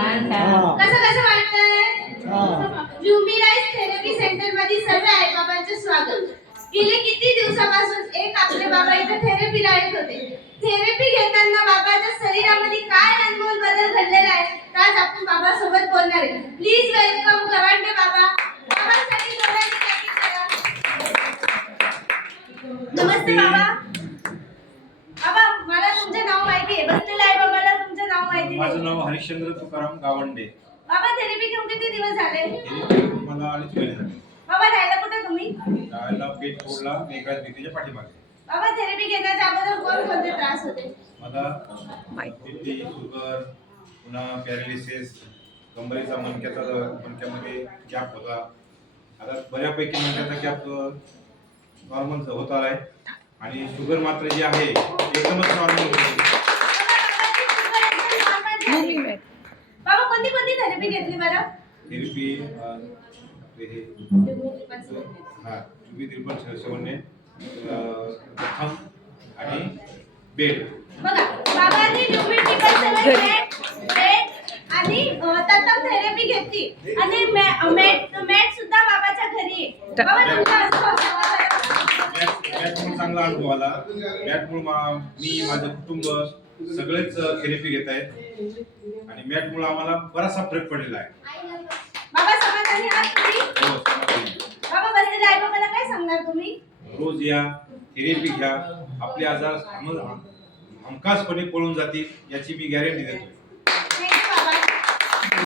कसं कसं वाटतंय? ज्युमिराइज थेरपी सेंटर मध्ये सर्व आई बाबांचे स्वागत. गेले किती दिवसापासून एक आपले बाबा इथे थेरपीला येत होते. थेरपी घेताना बाबाच्या शरीरामध्ये काय अनमोल बदल घडलेला आहे आज आपण बाबा सोबत बोलणार आहे. प्लीज वेलकम गवांडे बाबा. बाबांसाठी जोराने क्लॅपिंग करा. नमस्ते बाबा. बाबा मला तुमचे नाव माहिती आहे. बसलेल्या आई बाबाला तुमचे नाव माहिती आहे. माझं नाव हरिश्चंद्र तुकाराम गावंडे. बाबा थेरपी घेऊन किती दिवस झाले? मला 2.5 महिने झाले. बाबा राहायला कुठे तुम्ही? राहायला पेठ रोडला मेघराज भीतीच्या पाठीमागे. बाबा थेरपी घेण्याच्या अगोदर कोणते त्रास होते? मला बीपी, शुगर, पुन्हा पॅरालिसिस, कंबरेचा मणक्यामध्ये गॅप होता. आता बऱ्यापैकी मणक्याचा गॅप नॉर्मल होत आलाय आणि शुगर मात्र जी आहे एकदमच नॉर्मल होते. बाबा कोणती थेरपी घेतली बरं? थेरपी प्रथम आणि बेड. बघा बाबांनी बेड आणि तत्तम थेरपी घेतली आणि मॅट सुद्धा बाबाच्या घरी आहे. बाबा मॅटमुळे चांगला अनुभव आला. मॅटमुळे मी माझं कुटुंब सगळेच थेरपी घेत आहेत आणि मॅटमुळे आम्हाला बराचसा फरक पडलेला आहे. बाबा समाधानी आहात तुम्ही? हो, समाधानी. बाबा बसलेल्या आई बाबाला काय सांगणार तुम्ही? रोज या, थेरपी घ्या, आपले आजार हमखासपणे पळून जातील याची मी गॅरंटी देतो.